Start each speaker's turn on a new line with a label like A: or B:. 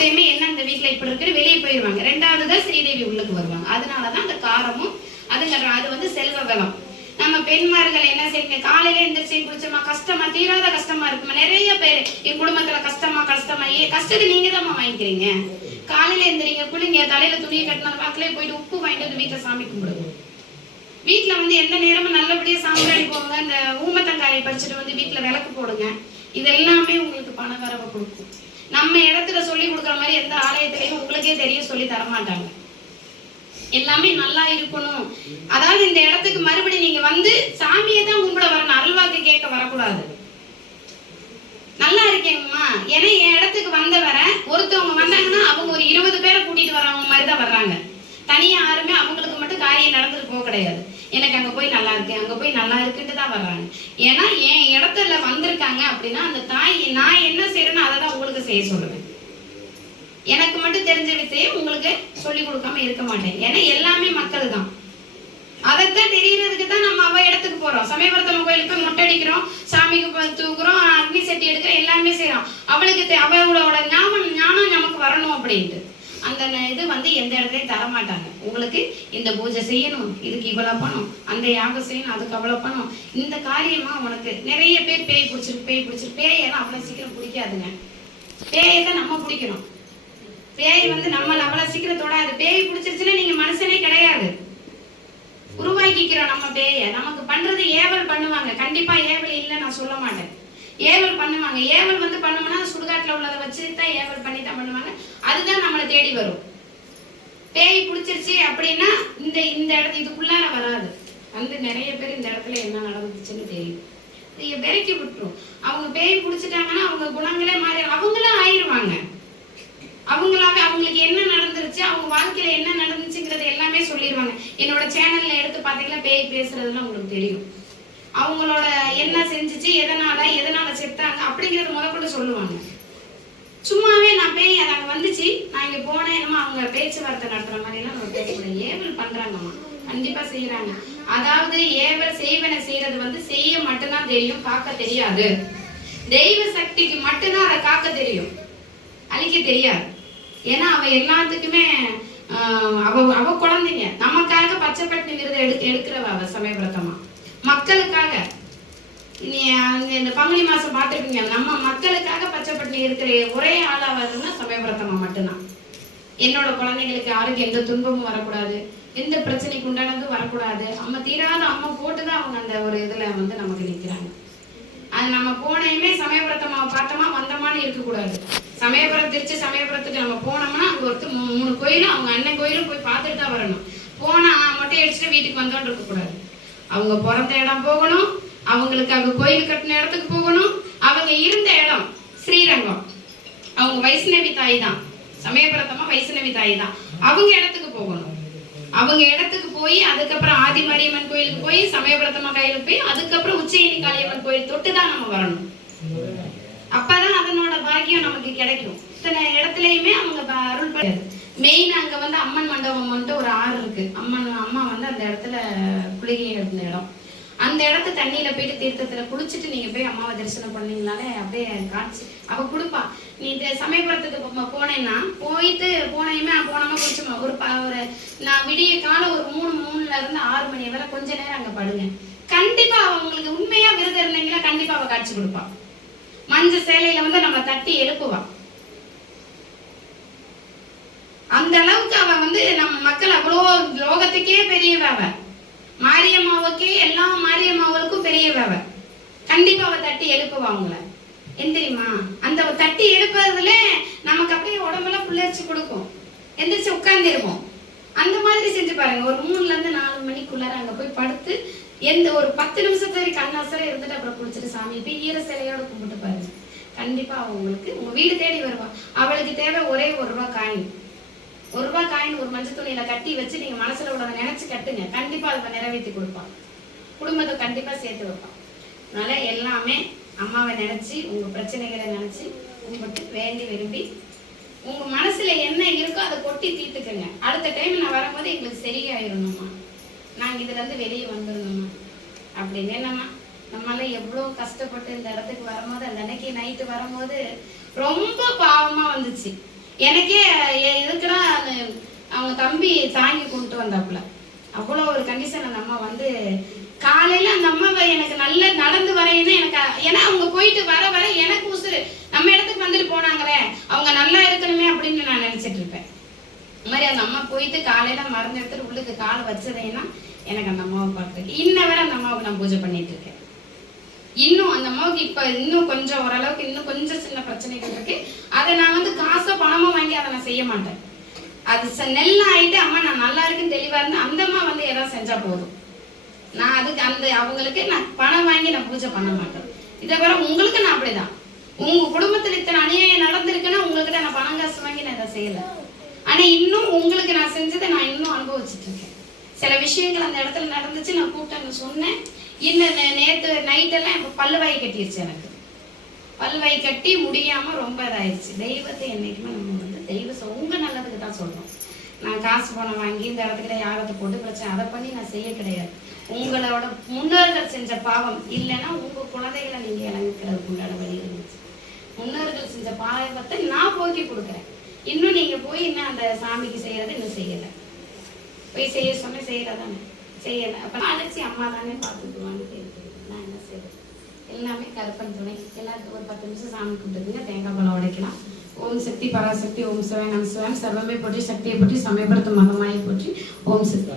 A: அப்பயுமே என்ன அந்த வீட்டில் இப்படி இருக்கு வெளியே போயிடுவாங்க ரெண்டாவது தான் ஸ்ரீதேவி உள்ளுக்கு வருவாங்க. அதனாலதான் அந்த காரமும் அதுங்கிற அது வந்து செல்வ வளம். நம்ம பெண்மார்கள் என்ன செய்யுங்க? காலையில எந்திரிச்சு குடிச்சோமா கஷ்டமா தீராத கஷ்டமா இருக்குமா? நிறைய பேர் என் குடும்பத்துல கஷ்டமா கஷ்டமா ஏ கஷ்டத்தை நீங்க தான் வாங்கிக்கிறீங்க. காலையில எந்திரிங்க குளிங்க தலையில துணியை கட்டின வாக்கிலே போயிட்டு உப்பு வாங்கிட்டு வந்து வீட்டுல சாமி கும்பிடுவோம் வீட்ல வந்து எந்த நேரமும் நல்லபடியா சாம்பிராணி போங்க இந்த ஊமத்தங்காயை பறிச்சுட்டு வந்து வீட்டுல விளக்கு போடுங்க. இது எல்லாமே உங்களுக்கு பண வரவை கொடுக்கும். நம்ம இடத்துல சொல்லி கொடுக்குற மாதிரி எந்த ஆலயத்திலையும் உங்களுக்கே தெரிய சொல்லி தர மாட்டாங்க எல்லாமே நல்லா இருக்கணும். அதாவது இந்த இடத்துக்கு மறுபடியும் நீங்க வந்து சாமியை தான் கும்பிட வரணும். அருள்வாக்கு கேட்க வரக்கூடாது. நல்லா இருக்கேங்கம்மா. ஏன்னா என் இடத்துக்கு வந்தவரை ஒருத்தவங்க வந்தாங்கன்னா அவங்க ஒரு இருபது பேரை கூட்டிட்டு வரவங்க மாதிரி தான் வர்றாங்க. தனியா யாருமே அவங்களுக்கு மட்டும் காரியம் நடந்துட்டு போக கிடையாது. எனக்கு அங்க போய் நல்லா இருக்கு அங்க போய் நல்லா இருக்குன்ட்டு தான் வர்றாங்க. ஏன்னா என் இடத்துல வந்திருக்காங்க அப்படின்னா அந்த தாய் நான் என்ன செய்யறேனோ அதை தான் உங்களுக்கு செய்ய சொல்லுவேன். எனக்கு மட்டும் தெரிஞ்ச வித்தையை உங்களுக்கு சொல்லி கொடுக்காம இருக்க மாட்டேன். ஏன்னா எல்லாமே மக்கள் தான். அதைத்தான் தெரியறதுக்கு தான் நம்ம அவ இடத்துக்கு போறோம். சமயபுரத்தம்மன் கோயிலுக்கு போய் மொட்டை அடிக்கிறோம் சாமிக்கு தூக்குறோம் அக்னி சட்டி எடுக்கிறோம் எல்லாமே செய்யறோம் அவளுக்கு தெ- அவளோட ஞாபகம் ஞானம் நமக்கு வரணும் அப்படின்ட்டு. அந்த இது வந்து எந்த இடத்துலயும் தர மாட்டாங்க உங்களுக்கு இந்த பூஜை செய்யணும் இதுக்கு இவ்வளவு பணம் அந்த யாகம் செய்யணும் அதுக்கு அவ்வளவு பணம். இந்த காரியமா உனக்கு நிறைய பேர் பேய் பிடிச்சிருக்கு பேய் பிடிச்சிருக்கு பேயெல்லாம் அவ்வளவு சீக்கிரம் பிடிக்காதுங்க. பேயை தான் நம்ம பிடிக்கணும். பேய் வந்து நம்மள அவ்வளவு சீக்கிரம் தொடாது. பேய் பிடிச்சிருச்சுன்னா நீங்க மனுஷனே கிடையாது. உருவாக்கிக்கிறோம் நம்ம பேய. நமக்கு பண்றது ஏவல் பண்ணுவாங்க. கண்டிப்பா ஏவல் இல்லை நான் சொல்ல மாட்டேன். ஏவல் பண்ணுவாங்க. ஏவல் வந்து பண்ணோம்னா சுடுகாட்டில் உள்ளதை வச்சு தான் ஏவல் பண்ணி தான் பண்ணுவாங்க. அதுதான் நம்மளை தேடி வரும். பேய் பிடிச்சிருச்சு அப்படின்னா இந்த இந்த இடத்து இதுக்குள்ளார வராது. வந்து நிறைய பேர் இந்த இடத்துல என்ன நடந்துச்சுன்னு தெரியும். இதை விரக்கி விட்டுரும். அவங்க பேய் பிடிச்சிட்டாங்கன்னா அவங்க குணங்களே மாறி அவங்களும் ஆயிடுவாங்க அவங்களாவே அவங்களுக்கு என்ன நடந்துருச்சு அவங்க வாழ்க்கையில என்ன நடந்துச்சுங்கிறது எல்லாமே சொல்லிடுவாங்க என்னோட சேனல்ல எடுத்து பாத்தீங்கன்னா பேய் பேசுறதுலாம் உங்களுக்கு தெரியும். அவங்களோட என்ன செஞ்சுச்சு எதனால எதனால செத்தாங்க அப்படிங்கறது முதற்கொண்டு சொல்லுவாங்க. சும்மாவே நான் பேய் அது அங்க வந்துச்சு. நான் இங்க போனேன் என்னமோ அவங்க பேச்சுவார்த்தை நடத்துற மாதிரி எல்லாம் நம்ம பேசக்கூடாது ஏவல் பண்றாங்கம்மா கண்டிப்பா செய்யறாங்க அதாவது ஏவல் செய்வன செய்யறது வந்து செய்ய மட்டும்தான் தெரியும் பார்க்க தெரியாது. தெய்வ சக்திக்கு மட்டும்தான் அதை காக்க தெரியும். அழிக்க தெரியாது. ஏன்னா அவ எல்லாத்துக்குமே அவ அவ குழந்தைங்க. நமக்காக பச்சைப்பட்டினி விருதை எடு எடுக்கிறவ அவ சமயபுரத்தமா மக்களுக்காக. நீ அங்க இந்த பங்குனி மாசம் பார்த்துருப்பீங்க. நம்ம மக்களுக்காக பச்சைப்பட்டினி இருக்கிற ஒரே ஆளாக வருதுன்னா சமயபிரதமா மட்டும்தான். என்னோட குழந்தைங்களுக்கு யாருக்கு எந்த துன்பமும் வரக்கூடாது. எந்த பிரச்சனைக்கு உண்டானதும் வரக்கூடாது. அம்மா தீராத அம்மா போட்டுதான் அவங்க அந்த ஒரு இதுல வந்து நமக்கு நிற்கிறாங்க அது நம்ம போனையுமே சமயபுரத்தம்மா பார்த்தோமா வந்தோமான்னு இருக்கக்கூடாது. சமயபுரம் திருச்சி சமயபுரத்துக்கு நம்ம போனோம்னா அங்கே ஒருத்தர் மூணு கோயிலும் அவங்க அண்ணன் கோயிலும் போய் பார்த்துட்டு தான் வரணும். போனா மொட்டை அடிச்சுட்டு வீட்டுக்கு வந்தோன்னு இருக்கக்கூடாது. அவங்க பிறந்த இடம் போகணும் அவங்களுக்கு அங்க கோயில் கட்டின இடத்துக்கு போகணும். அவங்க இருந்த இடம் ஸ்ரீரங்கம். அவங்க வைஷ்ணவி தாய் தான். சமயபுரத்தமா வைஷ்ணவி தாய் தான். அவங்க இடத்துக்கு போகணும். அவங்க இடத்துக்கு போய் அதுக்கப்புறம் ஆதி மாரியம்மன் கோயிலுக்கு போய் சமயபிரதமா கையில போய் அதுக்கப்புறம் உச்சயினி காளியம்மன் கோயில் தொட்டு தான் நம்ம வரணும். அப்பதான் அதனோட பாக்கியம் நமக்கு கிடைக்கும். இத்தனை இடத்துலயுமே அவங்க அருள் பண்ணாது மெயின் அங்க வந்து அம்மன் மண்டபம் வந்துட்டு ஒரு ஆறு இருக்கு. அம்மன் அம்மா வந்து அந்த இடத்துல குளிகை இருந்த இடம். அந்த இடத்த தண்ணியில போயிட்டு தீர்த்தத்துல குளிச்சுட்டு நீங்க போய் அம்மாவை தரிசனம் பண்ணீங்கனாலே அப்படியே காட்சி அவ கொடுப்பா. நீ இந்த சமயபுரத்துக்கு போனேன்னா போயிட்டு போனையுமே போனோமா குளிச்சுமா. ஒரு ப- ஒரு நான் விடிய காலம் ஒரு மூணு மூணுல இருந்து ஆறு மணி வரை கொஞ்ச நேரம் அங்க படுங்க. கண்டிப்பா அவ உங்களுக்கு உண்மையா விரதம் இருந்தீங்கன்னா கண்டிப்பா அவ காட்சி கொடுப்பா. மஞ்சள் சேலையில வந்து நம்ம தட்டி எழுப்புவா. அந்த அளவுக்கு அவ வந்து நம்ம மக்கள் அவ்வளோ லோகத்துக்கே பெரியவ மாரியம்மாவுக்கே எல்லா மாரியம்மாவுக்கும் பெரியவ கண்டிப்பா அவ தட்டி எழுப்புவாங்கள எந்திரிமா அந்த தட்டி எழுப்புறதுல நமக்கு அப்படியே உடம்பெல்லாம் புள்ளரிச்சு கொடுக்கும். எந்திரிச்சு உட்காந்துருவோம் அந்த மாதிரி செஞ்சு பாருங்க. ஒரு மூணுல இருந்து நாலு மணிக்குள்ளார அங்க போய் படுத்து எந்த ஒரு பத்து நிமிஷத்து வரைக்கும் கண்ணாசரம் இருந்துட்டு அப்புறம் குளிச்சுட்டு சாமி போய் ஈர சிலையோட கும்பிட்டு பாருங்க. கண்டிப்பா அவங்களுக்கு உங்க வீடு தேடி வருவான். அவளுக்கு தேவை ஒரே ஒரு ரூபா காயின். ஒரு ரூபாய் காயின் ஒரு மஞ்சள் துணியில கட்டி வச்சு நீங்க மனசுல உள்ளதை நினைச்சு கட்டுங்க. கண்டிப்பா அதை நிறைவேற்றி கொடுப்பான். குடும்பத்தை கண்டிப்பா சேர்த்து வைப்பான். அதனால எல்லாமே அம்மாவை நினைச்சு உங்க பிரச்சனைகளை நினைச்சு கும்பிட்டு வேண்டி விரும்பி உங்க மனசுல என்ன இருக்கோ அதை கொட்டி தீர்த்துக்கங்க. அடுத்த டைம் நான் வரும்போது எங்களுக்கு சரியாயிரணுமா நாங்க இதுல இருந்து வெளியே வந்துடணுமா அப்படின்னு என்னம்மா? நம்மளால எவ்வளோ கஷ்டப்பட்டு இந்த இடத்துக்கு வரும்போது அந்த அன்னைக்கு நைட்டு வரும்போது ரொம்ப பாவமா வந்துச்சு. எனக்கே எ- இதுக்கெல்லாம் அவங்க தம்பி தாங்கி கொண்டு வந்தாப்புல. அவ்வளோ ஒரு கண்டிஷன் அந்த அம்மா வந்து காலையில அந்த அம்மாவை எனக்கு நல்ல நடந்து வரையினா எனக்கு ஏன்னா அவங்க போயிட்டு வர வர எனக்கு உசுறு. நம்ம இடத்துக்கு வந்துட்டு போனாங்களே அவங்க நல்லா இருக்கணுமே அப்படின்னு நான் நினைச்சிட்டு இருப்பேன். இந்த மாதிரி அந்த அம்மா போயிட்டு காலையில மறந்து எடுத்துட்டு உள்ளுக்கு கால் வச்சதைன்னா எனக்கு அந்த அம்மாவை பார்த்துருக்கு இன்ன வரை அந்த அம்மாவுக்கு நான் பூஜை பண்ணிட்டு இருக்கேன். இன்னும் அந்த அம்மாவுக்கு இப்ப இன்னும் கொஞ்சம் ஓரளவுக்கு இன்னும் கொஞ்சம் சின்ன பிரச்சனைகள் இருக்கு. அதை நான் வந்து காசோ பணமோ வாங்கி அதை நான் செய்ய மாட்டேன். அது ச- நெல் ஆயிட்டு அம்மா நான் நல்லா இருக்குன்னு தெளிவா இருந்து அந்த அம்மா வந்து ஏதாவது செஞ்சா போதும். நான் அதுக்கு அந்த அவங்களுக்கு நான் பணம் வாங்கி நான் பூஜை பண்ண மாட்டேன். இதை வர உங்களுக்கு நான் அப்படிதான். உங்க குடும்பத்துல இத்தனை அநியாயம் நடந்திருக்குன்னா உங்ககிட்ட நான் பணம் காசு வாங்கி நான் இதை செய்யல. ஆனா இன்னும் உங்களுக்கு நான் செஞ்சதை நான் இன்னும் அனுபவிச்சுட்டு இருக்கேன். சில விஷயங்கள் அந்த இடத்துல நடந்துச்சு நான் கூப்பிட்டு சொன்னேன். இன்னும் நேற்று நேத்து நைட்டெல்லாம் இப்போ பல்லுவாய் கட்டிருச்சு எனக்கு. பல்வாய் கட்டி முடியாம ரொம்ப இதாயிருச்சு. தெய்வத்தை என்னைக்குமே நம்ம வந்து தெய்வ உங்க நல்லதுக்கு தான் சொல்றோம். நான் காசு பணம் வாங்கி இந்த இடத்துல யாரத்தை போட்டு பிரச்சனை அதை பண்ணி நான் செய்ய கிடையாது. உங்களோட முன்னோர்கள் செஞ்ச பாவம் இல்லைன்னா உங்க குழந்தைகளை நீங்க இழந்துக்கிறதுக்கு உண்டான வழி இருந்துச்சு. முன்னோர்கள் செஞ்ச பாவத்தை நான் போக்கி கொடுக்குறேன். இன்னும் நீங்க போய் இன்னும் அந்த சாமிக்கு செய்கிறத இன்னும் செய்யலை. போய் செய்ய சொன்ன செய்யறதானே? செய்யல. அப்போ அழைச்சி அம்மா தானே பார்த்துக்குவான்னு கேட்குது நான் என்ன செய்யறது எல்லாமே கருப்பன் துணை. எல்லாத்துக்கும் ஒரு பத்து நிமிஷம் சாமி கும்பிட்டுருங்க. தேங்காய் பழம் உடைக்கலாம். ஓம் சக்தி பராசக்தி ஓம் சிவன் நம் சிவன் சர்வமே போற்றி சக்தியை போற்றி சமயப்படுத்தும் மகமாயை போற்றி. ஓம் சக்தி